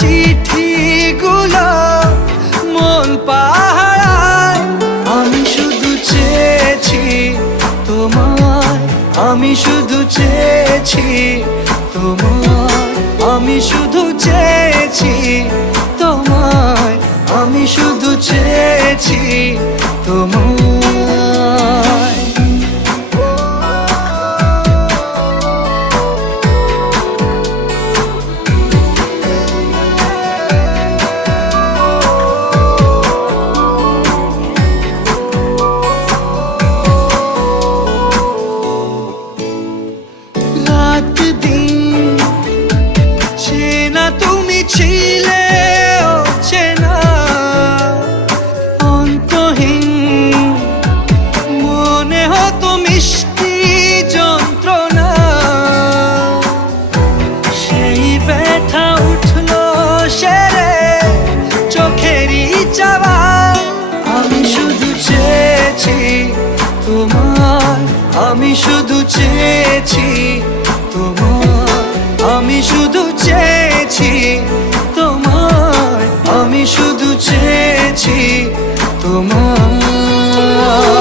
চিঠিগুলো মন পাহারায়। আমি শুধু চেয়েছি তোমায়, আমি শুধু চেয়েছি তোমায়, আমি শুধু চেয়েছি তোমায়, আমি শুধু চেয়েছি তোমায়। রাত দিন চেনা তুমি ছিলে চেনা অন্তহীন, মনে হতো মিষ্টি যন্ত্রণা। সেই ব্যথা উঠলো সেরে চোখেরই চাওয়ায়। আমি শুধু চেয়েছি তোমার, আমি শুধু চেয়েছি তোমার, আমি শুধু চেয়েছি তোমার, আমি শুধু চেয়েছি তোমার।